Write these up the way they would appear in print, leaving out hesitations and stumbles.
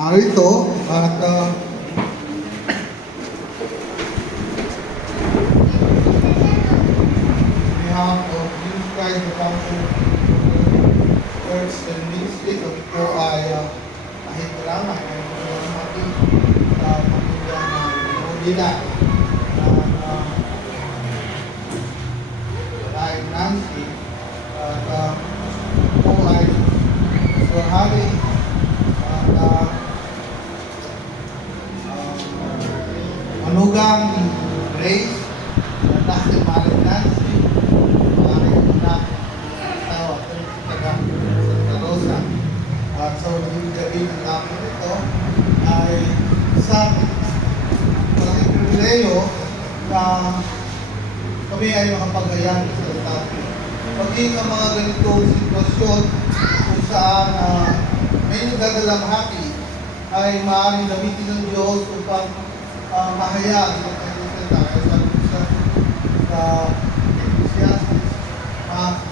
narito at behalf of Jesus Christ the Founder Church and Ministry, kami po ay kahit lamang ay mati sa pamilya ng Udila na Laing Nancy at po ay Sir Harry at Manugang Grace at si Maring Nancy aking anak asawa taga Santa Rosa at sa uling gabi ng namin ito ay isang malaking pribileyo na kami ay makapagayan sa tao. Paging ang mga ganitong sitwasyon kung saan may nagdadalamhati ay maaaring gamitin ng Diyos upang mahayag ng kanyang salita. Sa Ecclesiastes,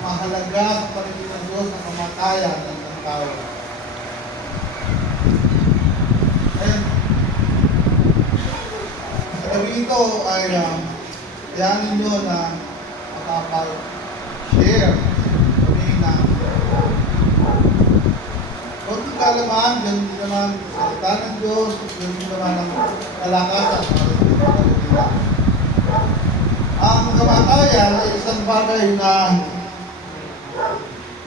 mahalaga sa paningin ng Diyos ang kamatayan ng tao. And sa gabi ito ay kayanin nyo na makapag-share kami na konting kalaman, ganun naman sa salita ng Diyos, ganun naman ang kalakasan para sa mga. Ang kamatayan ay isang bagay na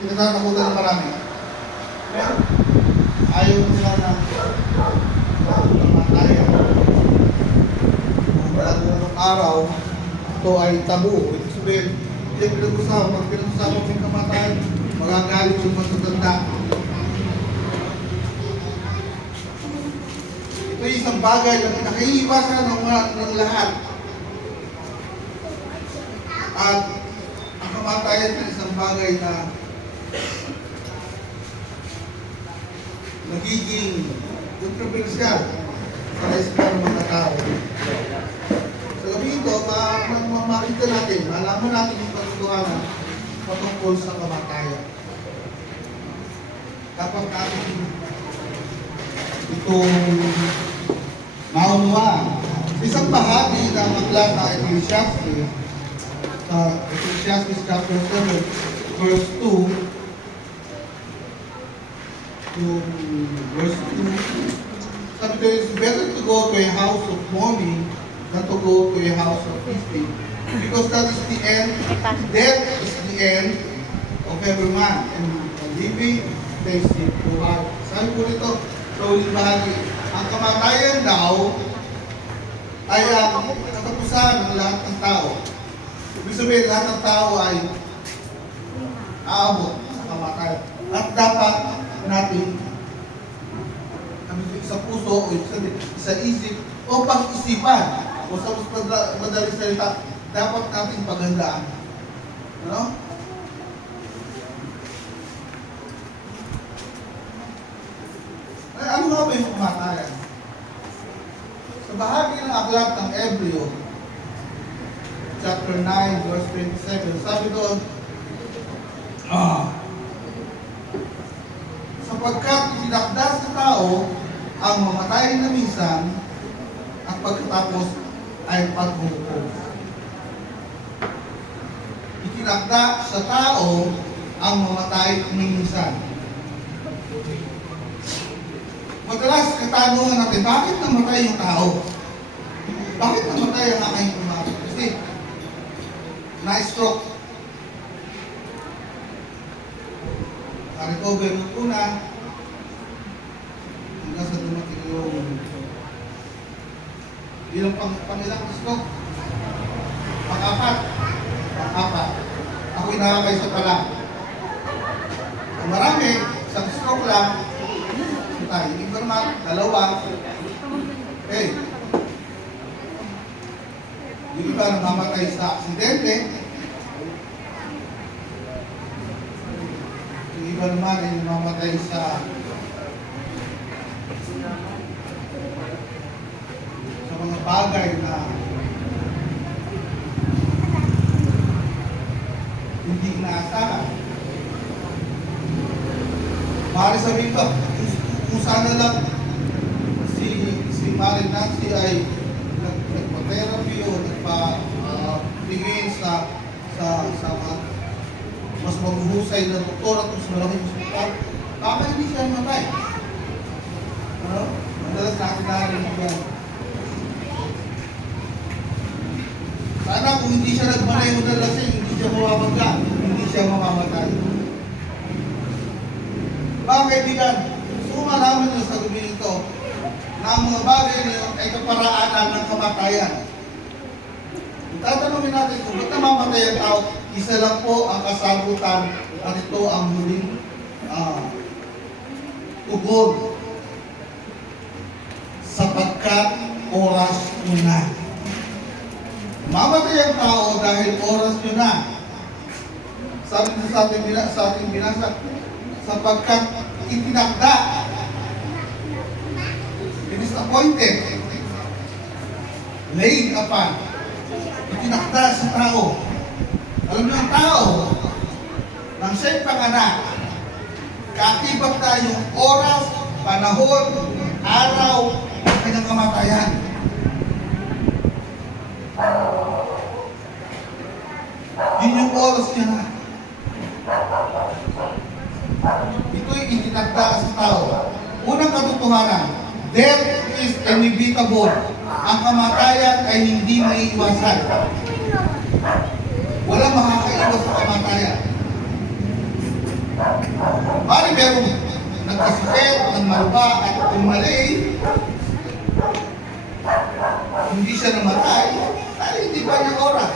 tinatatakutan ng marami. Ayaw nila ng kamatayan. Kung bagong araw, ito ay tabu. Ibig sabihin, hindi pinag-usapan. Pag pinag-usapan ng kamatayan, magagalit yung matatanda. Ito ay isang bagay na pinakaiiwasan ng lahat. At ang kamatayan ay isang bagay na nagiging kontrobersyal sa isang mga tao. Sa gabi ito, makita natin, malaman natin yung patutuhanan patungkol sa kamatayan. Dapat natin itong maunawaan. Isang bahagi ng aklat na Ecclesiastes, Ecclesiastes chapter 7, verse 2 to verse 2. Sabi ko, it's better to go to a house of mourning than to go to a house of feasting. Because that is the end, death is the end of every man. And living, they seek to life. Sabi ko nito, sa uling bahagi, ang kamatayan daw ay ang katapusan ng lahat ng tao. Ibig sabihin, lahat ng tao ay aabot sa kamatayan. At dapat natin sa puso o sa isip o pag-isipan o sa mas madaling salita, dapat natin paghandaan. Ano? Ay, ano nga ba yung kamatayan? Sa bahagi ng aklat ng Hebreo, chapter 9, verse 27, sabi doon, sapagkat itinakda sa tao ang mamatay na minsan at pagkatapos ay paghuhukom. Itinakda sa tao ang mamatay na minsan. Madalas katanungan natin, bakit namatay yung tao? Bakit namatay ang aking kumakas? Kasi na-stroke. Na-recover yung una, hanggang sa dumating yung ilang pangilang stroke. Pang-apat. Ako'y nakakaisa pa lang. Ang marami, isang stroke lang, tayo. Iba naman, dalawa. Okay. Yung iba namamatay sa aksidente. Yung iba naman ay namamatay sa mga bagay na hindi inaasahan. Maaari sabihin ko, kung sana lang ay nagpa-therapy o nagpa-tingin sa mas mabuhusay na doktor at mas malaking hospital, baka hindi siya matay. Ano? Madalas nakakilala yan. Sana kung hindi siya nagmaneho ng lasing, hindi siya mawawala, hindi siya mamamatay. Mga kaibigan, gusto ko malaman nyo sa gabi nito na ang mga bagay niyo ay kaparaanan ng kamatayan. Tatanungin natin kung ba't namamatay ang tao, isa lang po ang kasagutan at ito ang huling tugon. Sapagkat oras mo na. Mamatay ang tao dahil oras nyo na. Sabi sa ating binasa, sapagkat itinakda. It is appointed. Laid upon. Itinakda sa tao. Alam niyo ang tao, nang siya'y panganak, kaakibat na yung oras, panahon, araw, ng kanyang kamatayan. Yun yung oras niya na. Ito'y itinakda sa tao. Unang katotohanan, death is inevitable. Ang kamatayan ay hindi maiiwasan. Walang makakaiwas sa kamatayan. Bali merong nagkasakit, ng malba at umali, hindi siya namatay, dahil hindi pa niya oras.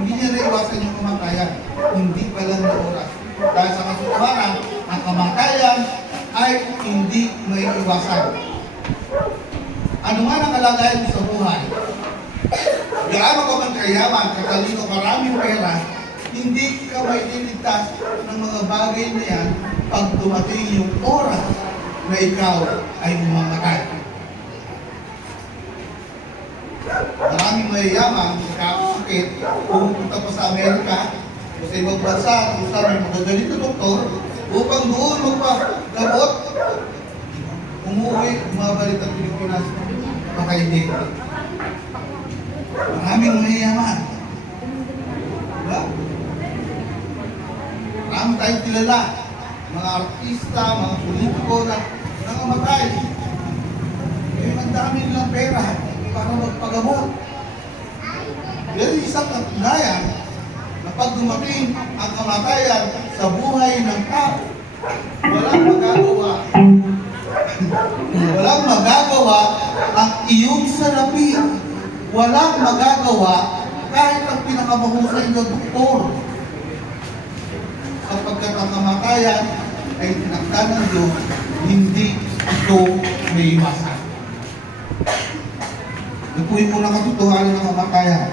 Hindi niya naiwasan yung kamatayan. Hindi pa lang na oras. Dahil sa katotohanan, ang kamatayan ay hindi maiiwasan. Ano man ang kalagayan mo sa buhay, gaano ka man kayaman, katalino, maraming pera, hindi ka may liligtas ng mga bagay na yan pag dumating yung oras na ikaw ay mamamatay. Maraming mayayaman, kakasakit, pumunta pa sa Amerika o sa ibang bansa kung saan may magagaling na doktor upang doon magpagamot, umuwi, umabalik ang Pilipinas, patay din. Maraming mayayaman. Diba? Marami tayong kilala, mga artista, mga politiko na nangamatay. Eh, ang dami nilang pera para magpagamot. Yan yung isang katunayan na pag dumating ang kamatayan sa buhay ng tao, walang magagawa. Walang magagawa ang iyong salapi. Walang magagawa kahit ang pinakamahusay na doktor. Sapagkat ang kamatayan ay tinakda ng Diyos, hindi ito may iwasan. Ito po yung unang katotohanan ng kamatayan.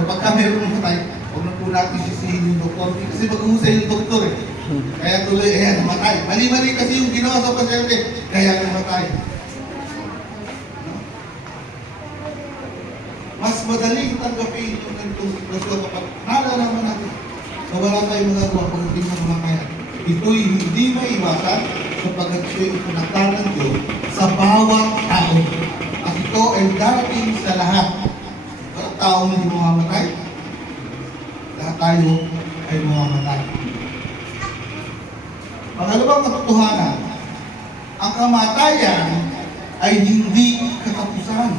Kapag ka meron ng matay, huwag na po natin sisihin yung doktor. Kasi mag-uusay yung doktor eh. Kaya tuloy, ayan, namatay. Mali-mali kasi yung ginawa sa pasyente, kaya namatay. Mas madaling tanggapin yung ganitong sitwasyon kapag nalalaman natin na wala tayong magagawa pagdating sa kamatayan. Ito'y hindi maiwasan sapagkat ito'y itinakda ng Diyos sa bawat tao. At ito ay darating sa lahat. Walang tao na hindi mamamatay. Lahat tayo ay mamamatay. Pangalawang katotohanan, ang kamatayan ay hindi katapusan.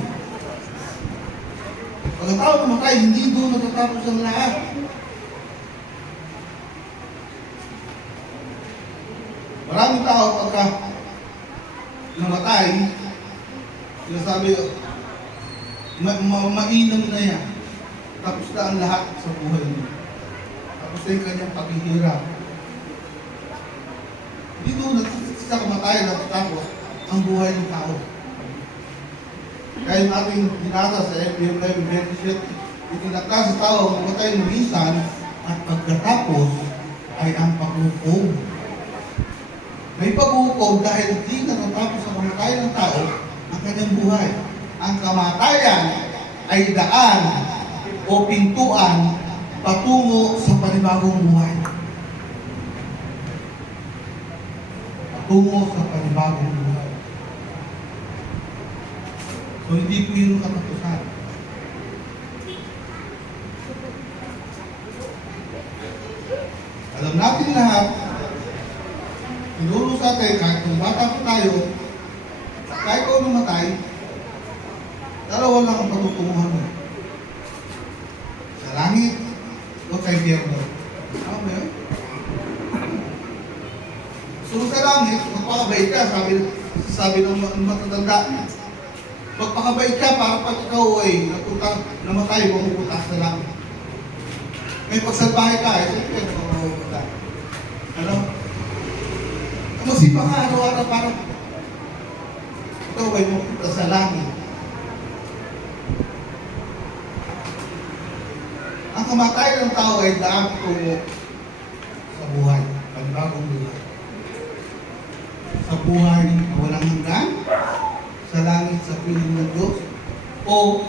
Pag ang tao namatay, hindi doon natatapos ang lahat. Maraming tao pagka namatay, sinasabi, mainam na yan. Tapos na ang lahat sa buhay niya. Tapos na yung kanyang paghihirap. Hindi doon sa kamatayan natatapos ang buhay ng tao. Kaya yung ating binasa sa Ephesians 11:27, itinakda sa tao ang mamatay ng minsan at pagkatapos ay ang paghukom. May paghukom dahil di natatapos ang kamatayan ng tao ang kanyang buhay. Ang kamatayan ay daan o pintuan patungo sa panibagong buhay. Patungo sa panibagong buhay. So hindi po yun ang katapusan. Alam natin lahat, tinuro sa atin, kahit kung bata pa tayo, kahit kung namatay, dalawa lang ang patutunguhan mo. Sa langit o sa impyerno. Ano ba yun? So sa langit, magpakabait ka, sabi ng matatanda. Magpakabait ka para pag ikaw ay namatay, mapupunta sa langit. May pagsalbahe ka, siyempre, mapupunta. Ano? Masipa ka, araw-araw para ikaw ay mapupunta sa langit. Ang kamatayan ng tao ay daan tungo sa buhay, panibagong buhay. Sa buhay na walang hanggan, sa langit, sa piling ng Diyos, o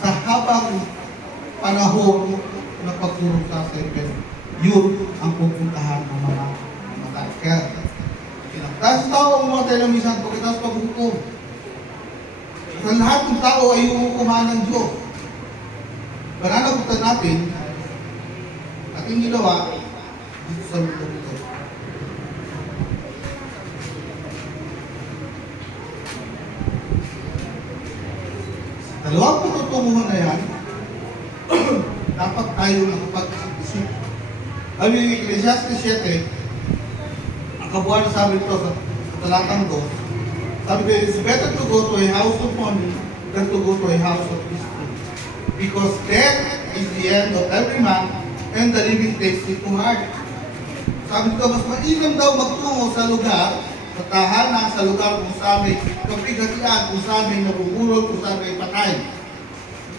sa habang panahon na pagturong sa Satan. Yun ang pupuntahan ng mga namatay. Kaya, kinaktas tao ang mga telamisan pagkatapos paghukom. Sa lahat ng tao ay hukuman ng Diyos. Pananagutan natin, ating ginawa dito sa mundo ito. Dalawang patutunguhan na yan, dapat tayo nakapag-isip. Sabi ni Ecclesiastes 7, ang kabuuan na sabi ito sa talatang 2, sabi ko, it's better to go to a house of money than to go to a house of history. Because death is the end of every man, and the living takes it to heart. Sabi ko, mas mainam daw magtungo sa lugar, sa tahanan, sa lugar kung saan may kapigatian, kung saan may nabubulol, kung saan may patay.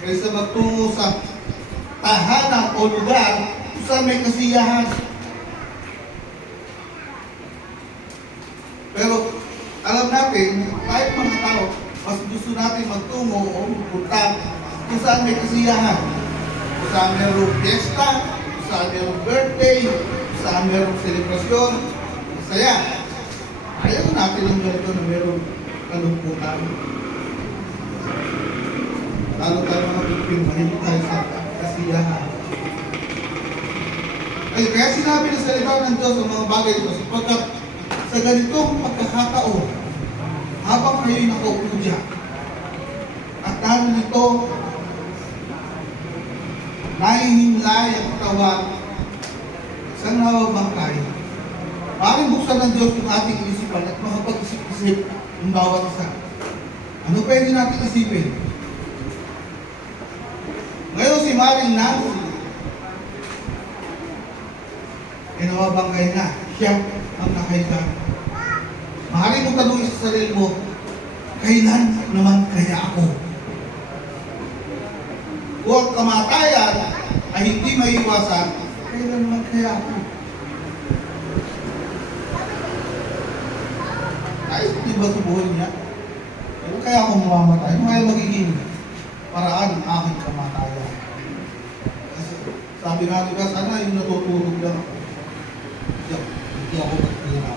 Kaysa magtungo sa tahanan o lugar kung saan may kasiyahan. Pero alam natin, kahit mga tao, mas gusto natin magtungo o magpunta kung saan may kasiyahan. Kung saan mayroong fiesta, kung saan mayroong birthday, kung saan mayroong selebrasyon, masaya. Ayaw natin ang ganito na mayroong kalungkutan. Lalo tayo mga Pilipino, mahilig tayo sa kasiyahan. Ay, kaya sinabi na salita ng Diyos ang mga bagay ito, sapagkat sa ganitong pagkakataon, habang kayo'y nakaupo dyan, at nito, nahihimlay ang katawan, isang nawabangkay. Maaaring buksan ng Diyos yung ating isipan at makapag-isip-isip ng bawat isa. Ano pwede natin isipin? Ngayon si Maring Nancy, nawabangkay na. Siya ang nakahiga. Maaaring mo tanongin sa sarili mo, kailan naman kaya ako? Kung ang kamatayan ay hindi maiwasan, kailan naman kaya ako? Ayos di ba sa buhay niya? Kailan kaya ako mamamatay? Ano kaya magiging paraan ng aking kamatayan? Kasi sabi nga nila, sana yung natutulog lang ako. Hindi ako magpira.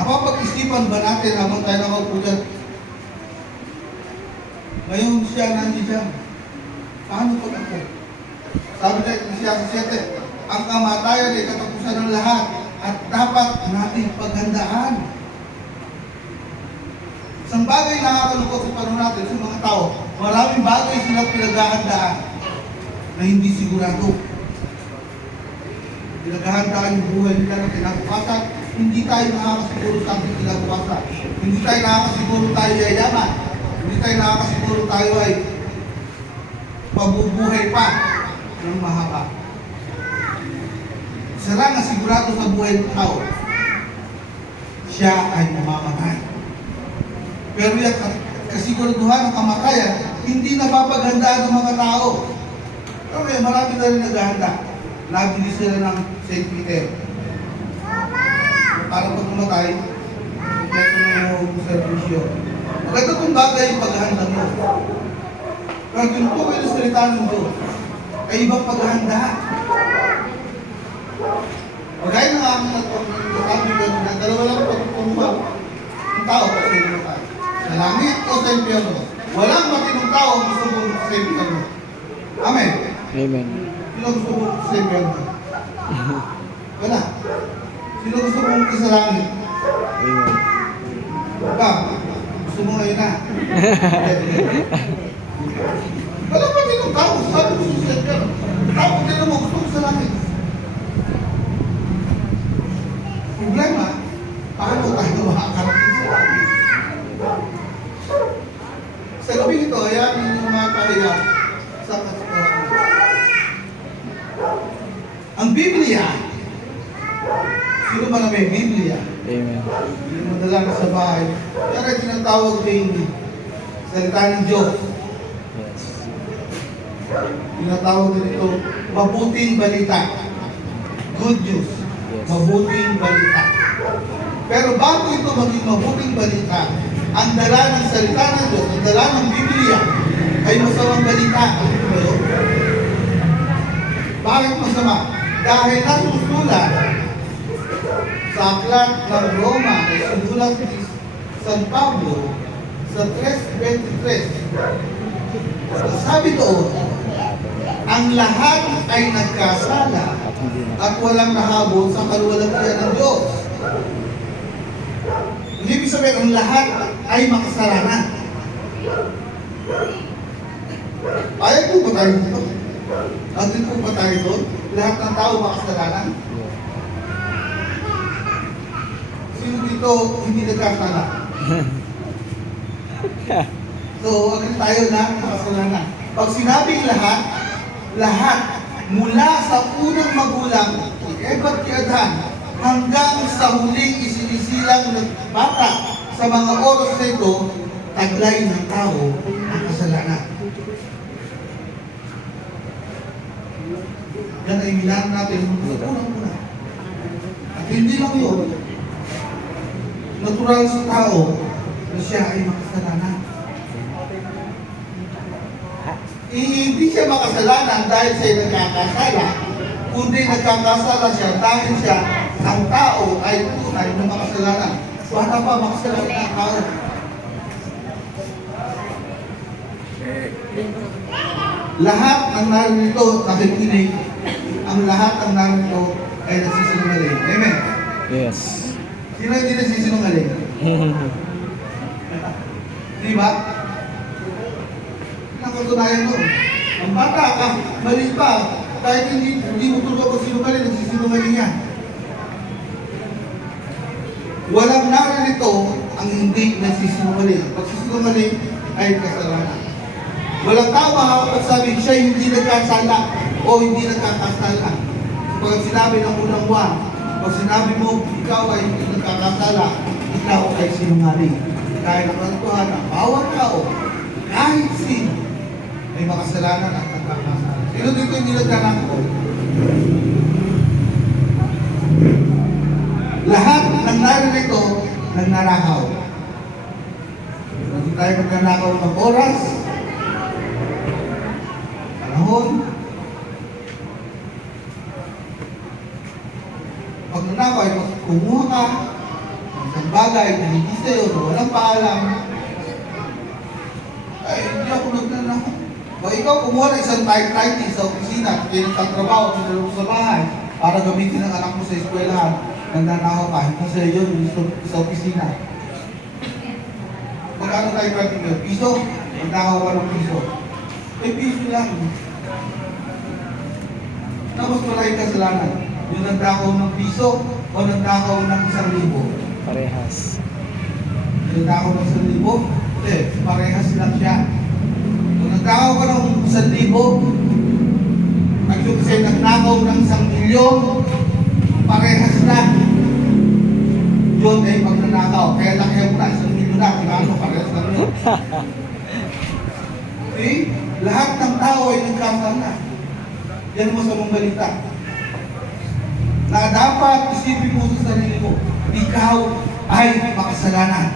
Napapag-isipan ba natin habang tayo nakaupo dyan? Ngayon siya nandiyan. Paano pag ako? Sabi na Ecclesiastes 7, ang kamatayan ay katapusan ng lahat at dapat nating paghandaan. Isang bagay na nakakalungkot sa panahon natin sa mga tao, maraming bagay silang pinaghahandaan na hindi sigurado. Pinaghahandaan yung buhay nila na kinabukasan, hindi tayo nakakasiguro sa ating kinabukasan. Hindi tayo nakakasiguro tayo yayaman. Hindi tayo nakakasiguro tayo ay pabubuhay pa ng mahaba. Isa lang ang sigurado sa buhay ng tao, siya ay mamamatay. Pero yung kasiguraduhan ng kamatayan, hindi napapaghandaan ng mga tao. Pero may marami na rin naghahanda. Nabili sila ng St. Peter. Para pag namatay, ito na yung servisyo. Maganda kung bagay yung paghahanda mo. Pero tinutukoy na salita ng Diyos, ay ibang paghahanda. Pagkain ng aking nagsasabi ko, dalawa lang pagpupunta ng tao. langit o sa impyerno. Walang matinong tao ang gusto mo sa impyerno. Amen. Amen. Sino gusto mo sa impyerno? Wala. Sino gusto mo sa langit? Amen. Ba? Gusto mo ngayon na? Walang matinong tao. Sabi ko sa impyerno. Tao din mo gusto mo sa langit. Problema, paano tayo makakarating sa langit? Sa gabi ito, hayaan ninyo mga kaya sa katotohanan. Ang Biblia, sino man ang may Biblia, Amen. hindi mo dala sa bahay, yan ay tinatawag ding salita ng Diyos. Yes. Tinatawag din ito, mabuting balita. Good news. Yes. Mabuting balita. Pero bago ito maging mabuting balita, ang dala ng salita ng Diyos, ang dala ng Biblia, ay masamang balita. Ano? Bakit masama? Dahil nasusulat sa aklat ng Roma, ay sinulat ni San Pablo sa 3:23. Sabi doon, ang lahat ay nagkasala at walang nahabol sa kaluwalhatian ng Diyos. Ibig sabihin, ang lahat ay makasalanan. Ayaw po ba tayo dito? Andun po ba tayo doon? Lahat ng tao makasalanan? Sino dito hindi nagkasala? So, agad tayo lahat makasalanan. Pag sinabing lahat, lahat mula sa unang magulang, Eva at Adan, hanggang sa huling isinisilang ng bata, sa mga oras na ito, taglay ng tao ang kasalanan. Yan ay milan natin unang-una. At hindi lang yun, natural sa tao na siya ay makasalanan. Hindi siya makasalanan dahil siya nagkakasala, kundi nagkakasala siya dahil siya, ang tao ay tunay na makasalanan. Bata pa makasalanan ang tao. Lahat ng narito nakikinig, ang lahat ng narito ay nagsisinungaling. Amen? Yes. Sino hindi nagsisinungaling? Di ba? Nakatunayan nun. Ang bata ka, mali pa. Kahit hindi mo tulog o sinungaling, nagsisinungaling yan. Walang naririto ang hindi nagsisinungaling. Pagsisinungaling ay kasalanan. Walang tao makakapagsabi siya hindi nagkasala o hindi nagkakasala. Pag sinabi ng unang buwan, pag sinabi mo ikaw ay hindi nagkakasala, ikaw ay sinungaling. Dahil ang katotohanan, bawat tao, kahit sino, ay makasalanan at nagkakasala. Sino dito hindi nagkakasala? Lahat ng naririto, nagnanakaw. Hindi tayo magnanakaw ng oras, panahon. Pag nanakaw ay kumuha ka ng isang bagay na hindi sa'yo, na walang paalam, ay hindi ako nagnanakaw. O ikaw kumuha ng isang typewriting sa opisina, kayo nagtatrabaho sa bahay, para gamitin ng anak mo sa eskwelahan, nagnanakaw ka, hindi sa'yo yun sa opisina. Magkano typewriting yun? Piso? Nagnakaw ka ng piso. Eh, piso lang. Tapos wala yung kasalanan. Yung nagdakaw ng piso o nagdakaw ng 1,000. Parehas. Yung nagdakaw ng 1,000, parehas lang siya. Kung nagdakaw ka ng 1,000, at yung kasi nagnakaw ng 1,000,000, parehas lang. Yun ay pagnanakaw. Kaya laki mo na, 1,000,000 na, kung parehas lang yun. See? Lahat ng tao ay nagkasala. Yan ang masamang balita. Na dapat isipin mo sa sarili mo, ikaw ay makasalanan.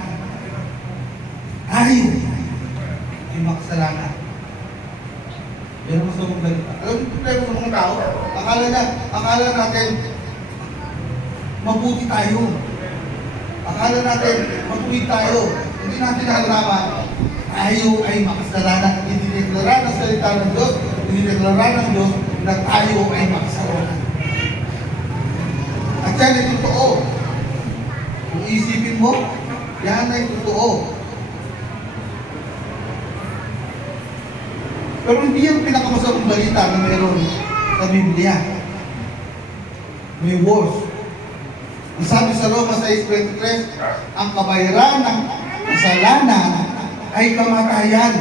Ay makasalanan. Yan ang masamang balita. Alam mo, problema sa mga tao, akala natin mabuti tayo. Akala natin matuwid tayo. hindi natin nalalaman, tayo ay makasalanan. Hindi deklara ng salita ng Diyos, hindi deklara ng Diyos na tayo ay makasalanan. At yan ay totoo. Kung isipin mo, yan ay totoo. Pero hindi yan pinakamasarang balita na mayroon sa Biblia. May worse. Ang sabi sa Roma 6:23, ang kabayaran ng kasalanan ay kamatayan.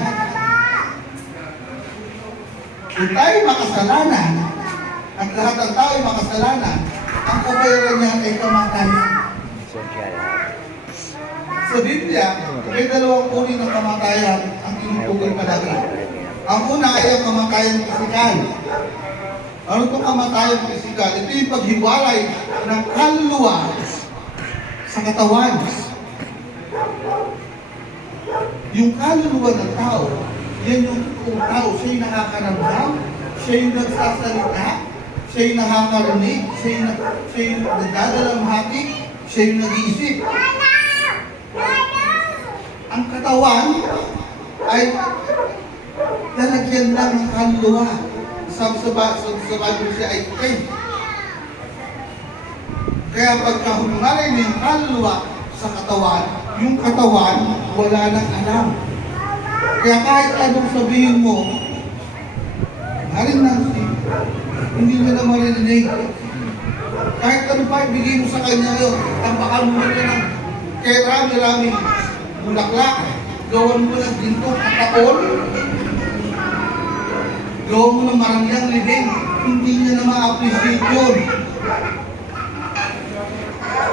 Kung tayo makasalanan, at lahat ng tao ay makasalanan, ang kabayaran niya ay kamatayan. Sa Biblia, may dalawang uri ng kamatayan ang tinutukoy palagi. Ang una ay ang kamatayan pisikal. Ano itong kamatayan pisikal? Ito yung paghiwalay ng kaluluwa sa katawan. Yung kaluluwa ng tao, yan yung totoong tao. Siya yung nakakaramdam, siya yung nagsasalita, siya yung nakakarinig, siya yung nagdadalamhati, siya yung nag-iisip. Ang katawan ay lalagyan lang ng kaluluwa. Sabi sa Bible siya ay okay. Kaya pagka humalay na yung kaluluwa sa katawan, yung katawan wala nang alam. Kaya kahit anong sabihin mo, haring Nancy, hindi mo na marinig. Kahit ano pa ibigay mo sa kanya yun, tampakan mo na ng kaya rami-rami bulaklak, gawan mo ng ginto at tapon, gawan mo ng marangyang libing, hindi niya na ma-appreciate yun.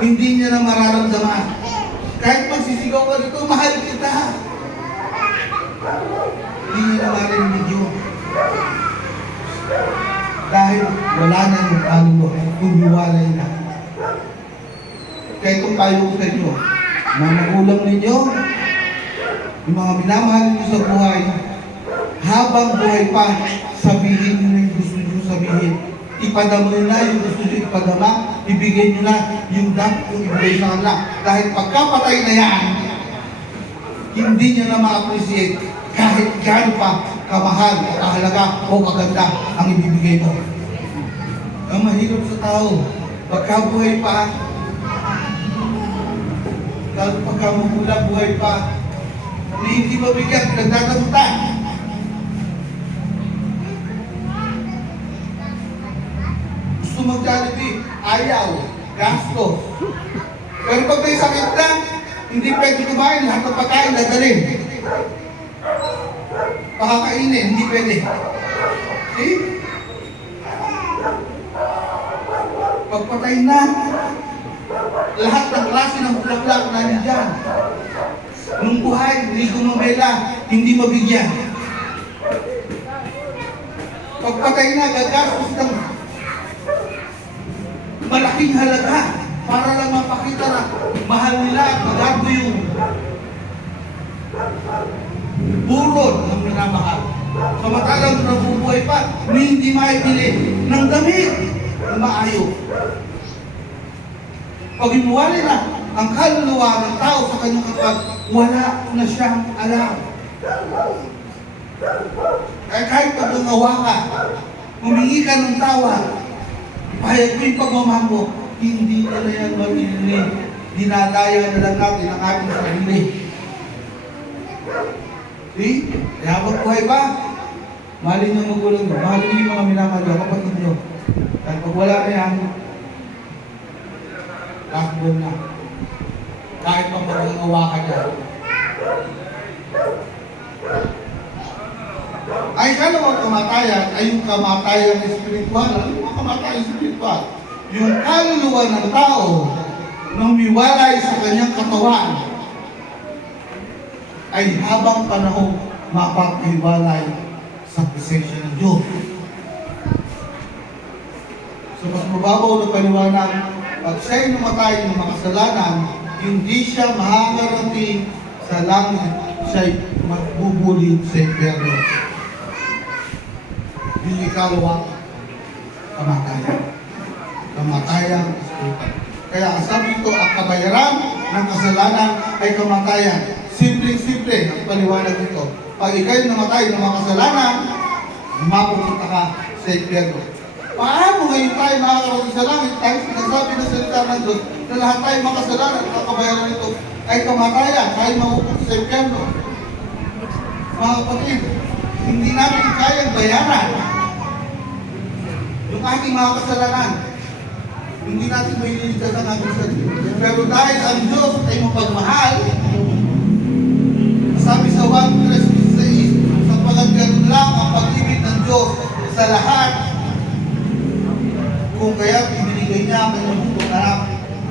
Hindi niya na mararamdaman. Kahit magsisigaw ka dito, mahal kita. Hindi niya na marinig yun. Dahil wala na yung kaluluwa, humiwalay na. Kaya kung tayo sa inyo, mga magulang ninyo, yung mga minamahal ninyo sa buhay, habang buhay pa, sabihin nyo na yung gusto nyo sabihin. Ipadama nyo na yung gusto nyo ipadama, ibigay nyo na yung dapat yung ibigay sa kanila. Dahil pagkapatay na yan, hindi nyo na ma-appreciate kahit gaano pa kamahal, kahalaga o kaganda ang ibibigay mo. Ang mahirap sa tao, pagkabuhay pa, lalo pagka magulang buhay pa, hindi mabigyan, nagdadamutan. Gusto mag-Jollibee, ayaw, gasto. Pero pag may sakit na, hindi pwede kumain, lahat ng pagkain dadalhin. Pakakainin, hindi pwede. See? Pagpatay na, lahat ng klase ng bulaklak na nandyan. Nung buhay, hindi gumamela, hindi mabigyan. Pagpatay na, gagastos ng malaking halaga para lang mapakita na mahal nila at magago yung burod ng minamahal. Samantalang nabubuhay pa, hindi maibili ng damit na maayos. Pag inuwali na ang kaluluwa ng tao sa kanyang katawan, wala na siyang alam. Kaya kahit pag-ungawa ka, humingi ka ng tawa, pahayag mo yung pagmamahal mo, hindi na yan mamili. Dinadaya na lang natin ang ating sarili. See? Kaya habang buhay pa, mahalin niyo magulang niyo, mahalin niyo yung mga minamahal niyo, kapatid niyo. Dahil pag wala na yan, lakbon na. Kahit pa mag-ungawa ka niya. Ay kalawang kamatayan ay yung kamatayan espiritual. Ano yung kamatayan espiritual? Yung kaluluwa ng tao na humiwalay sa kanyang katawan ay habang panahon mapaghiwalay sa presensya ng Diyos. So mas mababaw na paliwanag, pag siya'y namatay ng makasalanan, hindi siya makakarating sa langit, siya'y magbubulid sa impyerno. Yung ikalawang kamatayan. Kamatayan espiritual. Kaya ang sabi ko, ang kabayaran ng kasalanan ay kamatayan. Simple ang paliwanag nito. Pag ikaw'y namatay ng mga kasalanan, mapupunta ka sa impyerno. Paano ngayon tayo makakarating sa langit? Tayo sinasabi ng salita ng Diyos na lahat tayo makasalanan at kabayaran nito ay kamatayan. Tayo mapupunta sa impyerno. Mga kapatid, hindi natin kayang bayaran yung ating mga kasalanan. Hindi natin maililigtas ang ating sarili. Pero dahil ang Diyos ay mapagmahal, sabi sa 1:3-6, sapagkat ganun lang ang pag-ibig ng Diyos sa lahat, kung kaya ibinigay niya ang kanyang bugtong anak,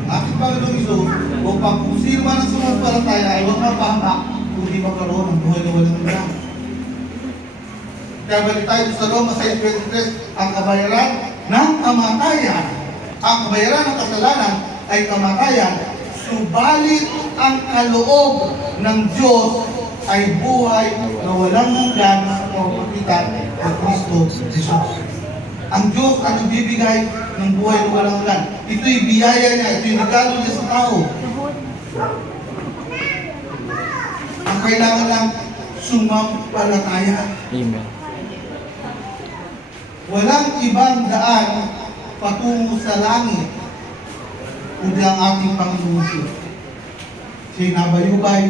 ating Panginoong Isus, upang kung sino man ang sumampalataya ay huwag mapahamak, kundi magkaroon ng buhay na walang hanggan. Kaya balik tayo sa Roma 6:23, ang kabayaran ng kamatayan, ang kabayaran ng kasalanan ay kamatayan, subalit ang kaloob ng Diyos ay buhay na walang hanggan sa pamamagitan ng Kristo Jesus. Ang Diyos ang nagbibigay ng buhay na walang hanggan. Ito'y biyaya niya, ito'y regalo niya sa tao. Ang kailangan lang sumampalataya. Amen. Walang ibang daan patungo sa langit kundi ang ating Panginoon Diyos. Siya'y nabayubay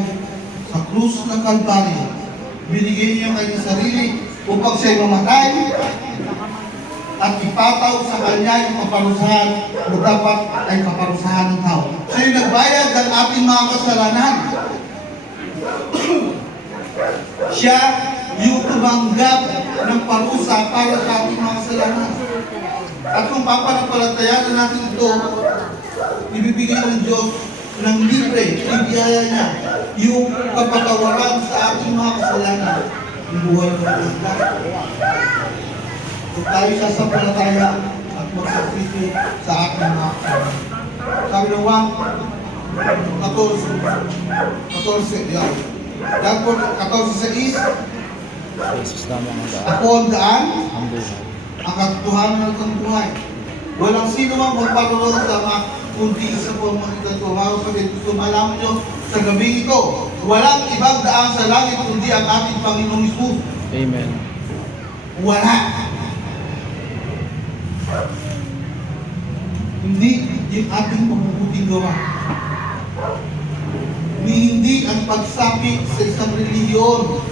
sa krus ng Kalbaryo. Binigay niya ang kanyang sarili upang siya'y mamatay at ipataw sa kanya yung kaparusahan na dapat ay kaparusahan ng tao. Siya'y nagbayad ng ating mga kasalanan. Siya yung tumanggap ng parusa para sa ating mga kasalanan. At kung papanampalatayaan natin ito, ibibigay ng Diyos ng libre, ibiyaya niya yung kapatawaran sa ating mga kasalanan, yung buhay ng Diyos. Kung tayo sasampalataya at magsasisi sa ating mga kasalanan. Sabi ng 14, yan. Yan po, 14:6, Jesus lamang ang daan. ako ang daan, Ang buhay. ang katotohanan at ang buhay. Walang sino mang magparoon sa mga kundi isa po ang magitan ko. Mga kapatid, gusto malaman nyo sa gabi ito, walang ibang daan sa langit kundi ang ating Panginoong Isus. Amen. Wala. Hindi yung ating mabubuting gawa. Hindi ang pagsapit sa isang relihiyon.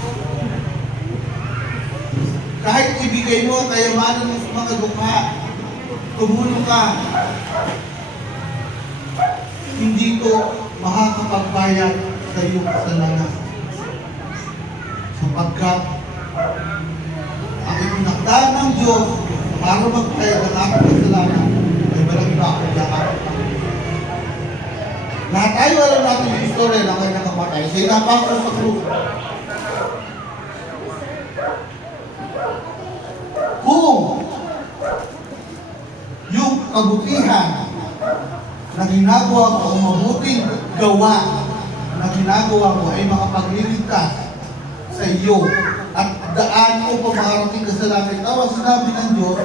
Kahit ibigay mo ang kayamanan ng mga dukha, tumulong ka, hindi ito makakapagbayad sa iyong kasalanan. Sapagkat ang itinakdaan ng Diyos para magbayad ng aking kasalanan ay walang iba kundi ang aking Panginoon. Lahat tayo alam natin yung istorya ng kanyang kamatay. Siya napako sa krus. Kung yung kabutihan na ginagawa mo o mabuting gawa na ginagawa mo ay makapagliligtas sa iyo at daan mo pa makarating ka sa langit. Tawa sinabi ng Diyos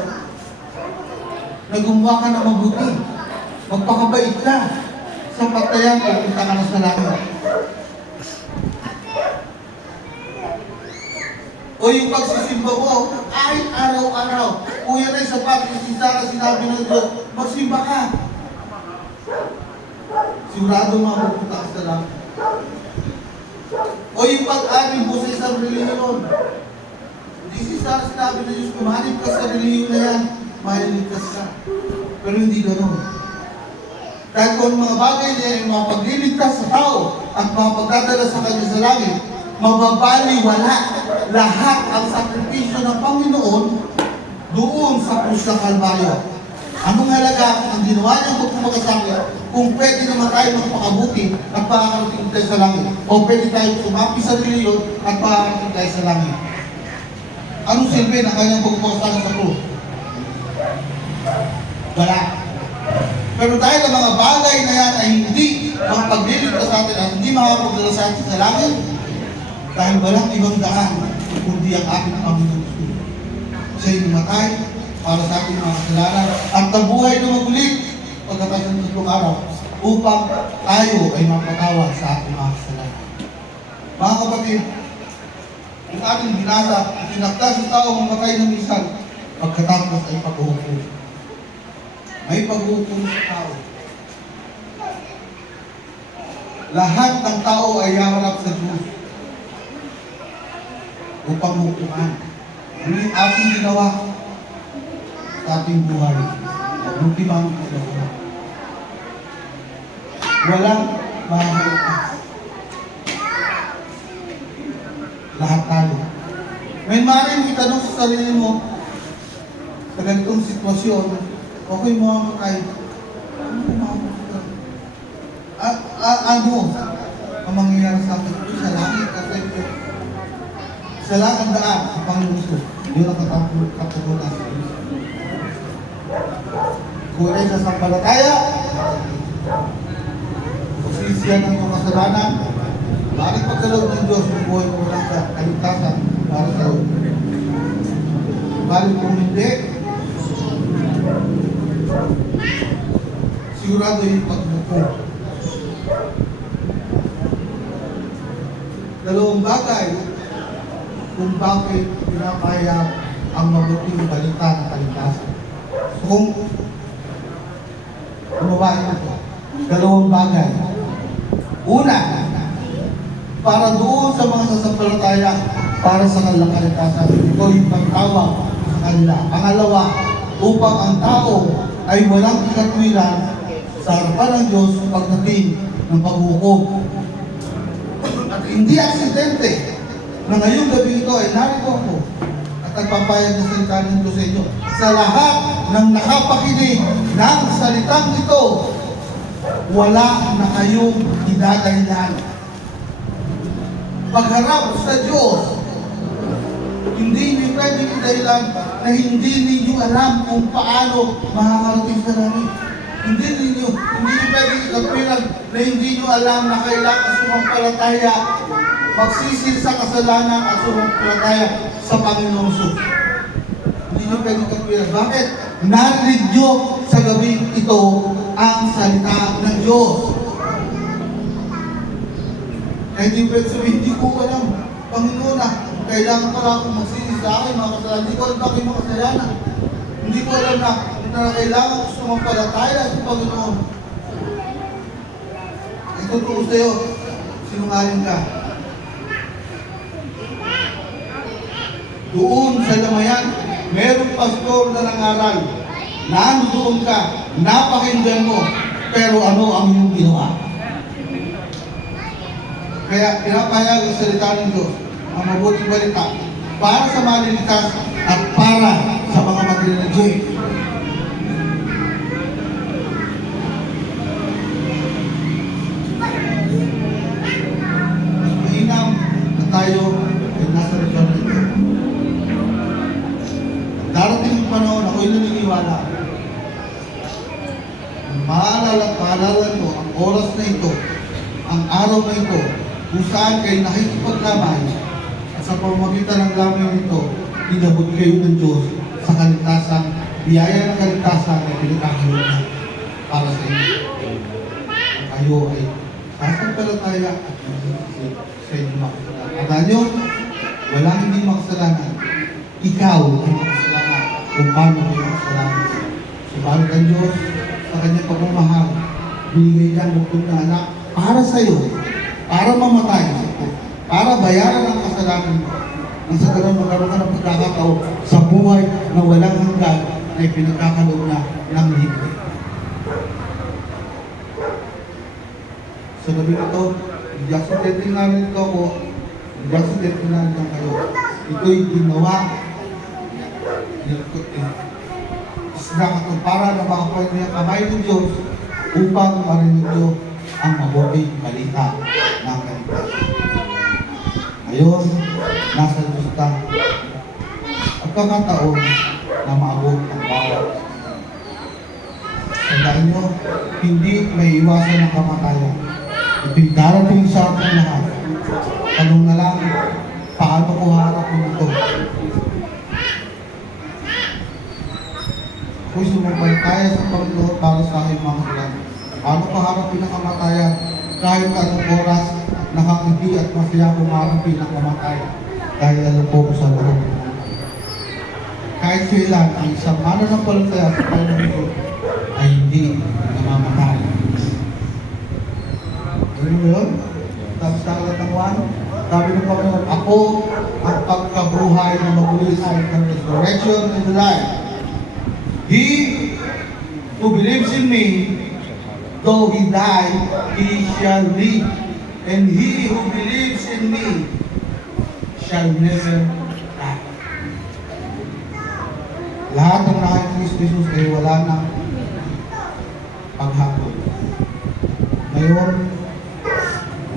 na gumawa ka na mabuti. Magpakabait ka. Sa patayan ko, punta ka na sa langit. O yung pagsisimba mo, kahit araw-araw, kung yan ay sapat, yung sinabi ng Diyos, magsimba ka. Sigurado mapupunta ka sa langit. O yung pag-anim mo sa isang reliyon, hindi sinabi ng Diyos, kumanip ka sa reliyon na yan, maliligtas ka. Pero hindi ganoon. Dahil kung mga bagay niya ay mapagliligtas sa tao at mapagdadala sa kanya sa langit, mababaliwala lahat ang sakripisyo ng Panginoon doon sa krus ng Kalbaryo. Anong halaga ang ginawa niyang pagpumakasakit kung pwede naman tayo magpakabuti at makakarating tayo sa langit? O pwede tayo sumapi sa reliyon at makakarating tayo sa langit? Anong silbi ng kanyang pagpumakasakit sa krus? Wala. Pero dahil ang mga bagay na yan ay hindi makapagliligtas sa atin at hindi makakapagdala sa atin sa langit, dahil walang ibang daan kundi ang ating Panginoon. Siya'y namatay para sa ating mga kasalanan at nabuhay na magulit pagkatapos ng tatlong araw upang tayo ay mapatawad sa ating mga kasalanan. Mga kapatid, yung ating binasa, itinakda sa tao mamatay ng minsan, pagkatapos ay paghuhukom. May paghuhukom sa tao. Lahat ng tao ay haharap sa Diyos upang hukuman. Ano yung ating ginawa sa ating buhay? Mabuti ba ang pagkakas? Walang makakaligtas. Lahat tayo. May maaaring itanong sa sarili mo sa ganitong sitwasyon, okay mo mamatay. Ano mo mamamatay? Ano ang mangyayari sa akin? Sa langit kasi sa langit ang daan sa Panginoon. Yun ang katapunan sa Diyos. Kung ay sa sampalataya, sisiyan ng iyong kasalanan, maaaring pagkaloob ng Diyos yung buhay mo lang sa kaligtasan para sa iyo. Balik kung hindi, sigurado yung pagbuko. Dalawang bagay kung bakit pinapahayag ang mabuting balita ng kaligtasan. So, kung umawain natin, dalawang bagay. Una, para doon sa mga sasampalataya, para sa kanilang kaligtasan. Ito yung pagtawag sa kanila. Pangalawa, upang ang tao ay walang ikatwiran sa harapan ng Diyos pagdating ng paghukom. At hindi aksidente na ngayong gabi ito ay narito ako at nagpapayag ng salita ng Diyos sa inyo. Sa lahat ng nakapakinig ng salitang ito, wala na kayong dinadahilan. Pagharap sa Diyos, hindi niyo pwedeng idahilan na hindi ninyo alam kung paano makakarating sa langit. Hindi niyo pwedeng ikapilan na hindi niyo alam na kailangan sumampalataya, magsisil sa kasalanan at sumampalataya sa Panginoong Jesus. Hindi niyo pwedeng ikapilan. Bakit? Narinig niyo sa gabing ito ang salita ng Diyos. Kaya hindi pwede sabihin, hindi ko alam. Panginoon na, kailangan pala akong magsisi sa akin, mga kasalanan. Hindi ko alam bakit mga kasalanan. Hindi ko alam na kailangan ko sumampalataya sa Panginoon. Ito totoo sa'yo, sinungaling ka. Doon sa Lamayan, merong pastor na nangaral. Nandoon ka, napakinggan mo, pero ano ang iyong ginawa? Kaya pinapahayag ang salita ng Diyos, ang mabuting balita, para sa malilitas at para sa mga mag-religion. Mainam na tayo ay nasa regiyon nito. Darating yung panahon, ako'y naniniwala. Maalala nyo ang oras na ito, ang araw na ito, kung saan kayo nakikipaglamay at sa pamamagitan ng lamay nito, inabot kayo ng Diyos sa kaligtasan, biyaya ng kaligtasan na pinagkakaroon niya para sa inyo. Kayo ay sasampalataya at magsisisi sa inyo makasalanan. At nyo, walang hindi makasalanan. Ikaw ay makasalanan kung paano kayo makasalanan. Subalit ang Diyos sa kanyang pagmamahal, binigay niya ang bukod na anak para sa iyo, para mamatay, para bayaran ang kasalanan mo. Ang sa ganun magkaroon ka ng pagkakataon sa buhay na walang hanggan na pinagkakaloon na ng libre. Sa gabi ito, hindi aksidente nga rin ito ako, hindi aksidente nga rin kayo. Ito'y ginawa para na makapalit niya kamay ng Diyos upang marinig niyo ang mabuting balita ng kaligtasan. Ngayon, nasa Diyos ka. Pagkakataon na maabot ang bawat. Tandaan nyo, hindi may iwasan ng kamatayan. Ito'y darating sa ating lahat. Tanong na lang, paano ko harapin ito? Kung sumampalataya sa Panginoon para sa aking mga kasalanan, paano ko harapin ang kamatayan? kahit anong oras, nakakiti at masaya kumarapin ang kamatay dahil alam po ko sa loob. Kahit kailan, ang isang mananampalataya sa Panginoon ay hindi namamatay. Ano mo yun? Tapos sa kalatang 1, sabi ng Panginoon, ako ang pagkabuhay na magulisay ng resurrection and the life. He who believes in me, though he die, he shall live. And he who believes in me shall never die. Lahat ng nakikis Jesus ay wala ng paghapon. Ngayon,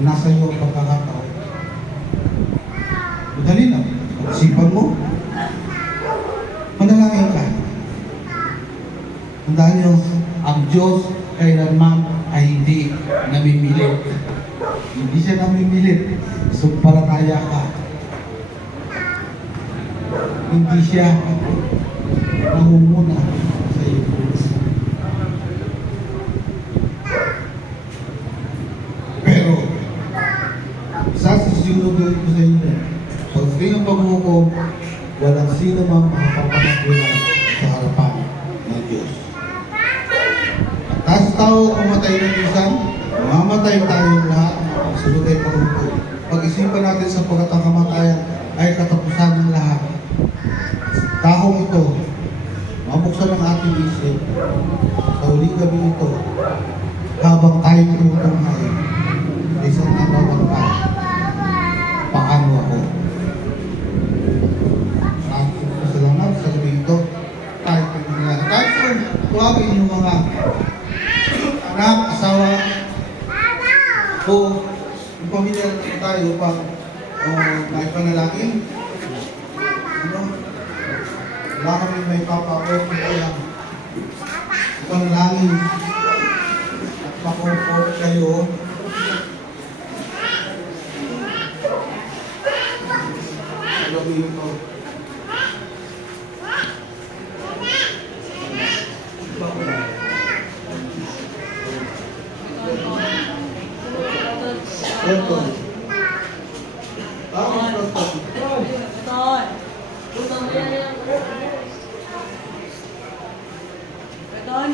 nasa iyo ang pagkakataon. Madali na. Pag-isipan mo. Manalangin ka. Tandaan niyo, ang Diyos kailanman ay hindi namimilit. Hindi siya namimilit. Sumpalataya ka. Hindi siya nangunguna sa iyo. Pero, sasisiguraduhin ko sa inyo, pag sino paghukom, walang sino mang makapapanagunan sa harapan ng Diyos. At tao kumatay ng isang, mamamatay tayong lahat, sunod ay paghukom. Pag-isipan natin sa pagkatamatayan ay katapusan ng lahat. Tahong ito, mabuksan ang ating isip sa huling gabi ito, habang tayo tinutunghay, isang nababangkay, paano ako? Maraming salamat sa gabi ito. Kahit kung tuwagin yung mga anak, asawa, o yung pamilya na tayo upang maipanalangin. Wala kami may papakot ko lang panalangin at pakupot kayo. Gawin ko. Ito.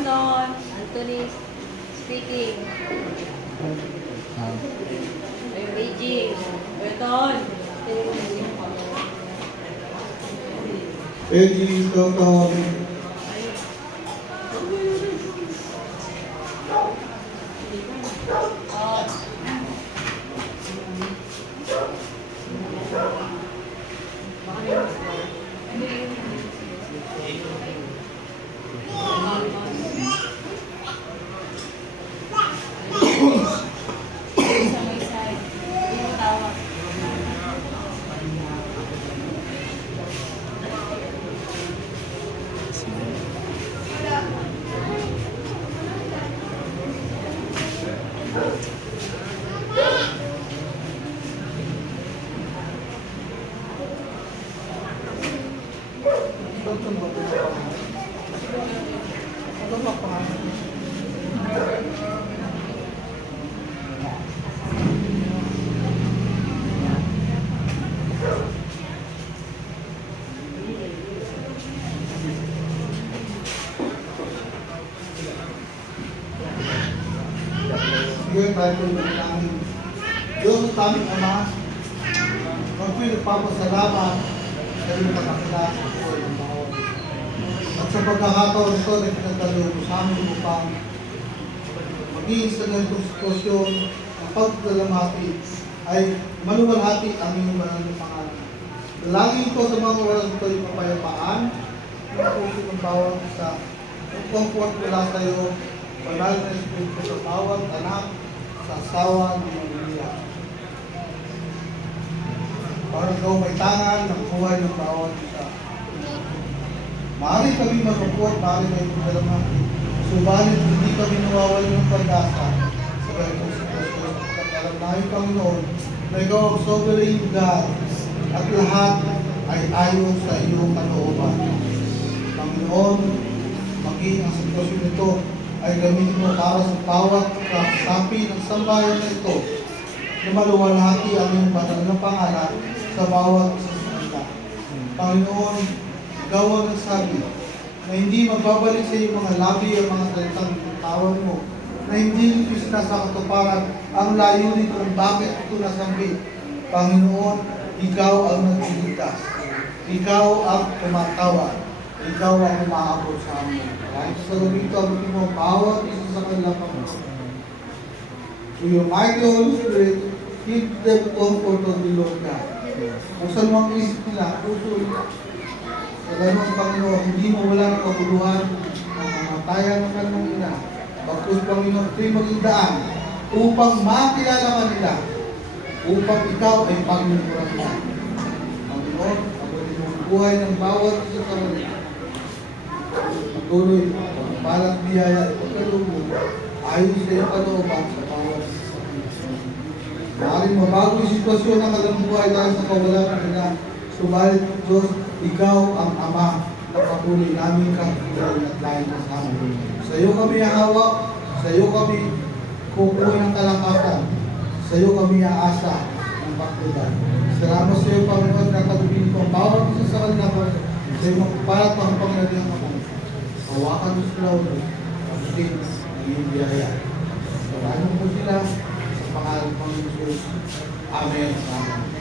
Don, Anthony speaking. Ay, Reggie. Don. Eddie, Toto. Sige, tayo po yung namin. Diyos sa aming Ama, kung po'y nagpapasalamat sa iyong pagkakilala ko ng bawat. At sa pagkakataon ito na pinagdalo ko sa amin upang maging sa ganitong sitwasyon ang pagdalamati ay maluwalhati ang iyong banal na pangalan. Dalangin ko sa mga oras ito yung kapayapaan ng puso ng bawat isa. Ang comfort mula sa iyo, banal na espiritu sa bawat anak, sa asawa ng pamilya. Para ikaw may tangan ng buhay ng bawat isa. Maaari kami magkapuat, maaari may pagdalamati. Subalit hindi kami nawawala ng pag-asa sa ganitong sitwasyon. Alam namin, Panginoon, na ikaw ang sovereign God at lahat ay ayon sa iyong kalooban. Panginoon, maging ang sitwasyon ito ay gamitin mo para sa bawat kasapi ng sambayan na ito na maluwalhati ang iyong banal na pangalan sa bawat isa sa kanila. Panginoon, ikaw ang nagsabi na hindi magbabalik sa iyong mga labi ang mga salitang tawag mo, na hindi nipis na sa katuparan ang layunin kung bakit ito nasambi. Panginoon, ikaw ang nagsiligtas. Ikaw ang tumatawad. Ikaw ang umaabot sa amin. Kahit sa gabi ito, abutin mo bawat isa sa kanila, Panginoon. To your mighty Holy Spirit, keep them comfort of the Lord God. Kung saan mo ang isip nila, puso nila. Sa ganun, Panginoon, hindi mo wala ng kabuluhan ang mamatayan ng kanong ina. Bagkus, Panginoon, ito'y maging daan upang makilala ka nila, upang ikaw ay paglingkuran nila. Panginoon, abutin mo ang buhay ng bawat isa sa kanila. Patuloy, pagpalat biyaya, ipagkaloob ayon sa iyong kalooban sa bawat isa sa kanila. Maaaring mabago yung sitwasyon ng kanilang buhay dahil sa kawalan ng ina. Subalit, Diyos, ikaw ang Ama na patuloy namin kang patuloy at lahat kasama. Sa iyo kami hawak, sa iyo kami kukuha ng kalakasan, sa iyo kami aasa ng pagtudan. Salamat sa iyo, Panginoon, na katubin ko ang bawat isa sa kanila sa iyo magpalat ang pangyarihan ako. Hawakan mo sila ulo, pagdating ng iyong biyaya. Salamat po sila sa pangalan ng Diyos. Amen. Amen.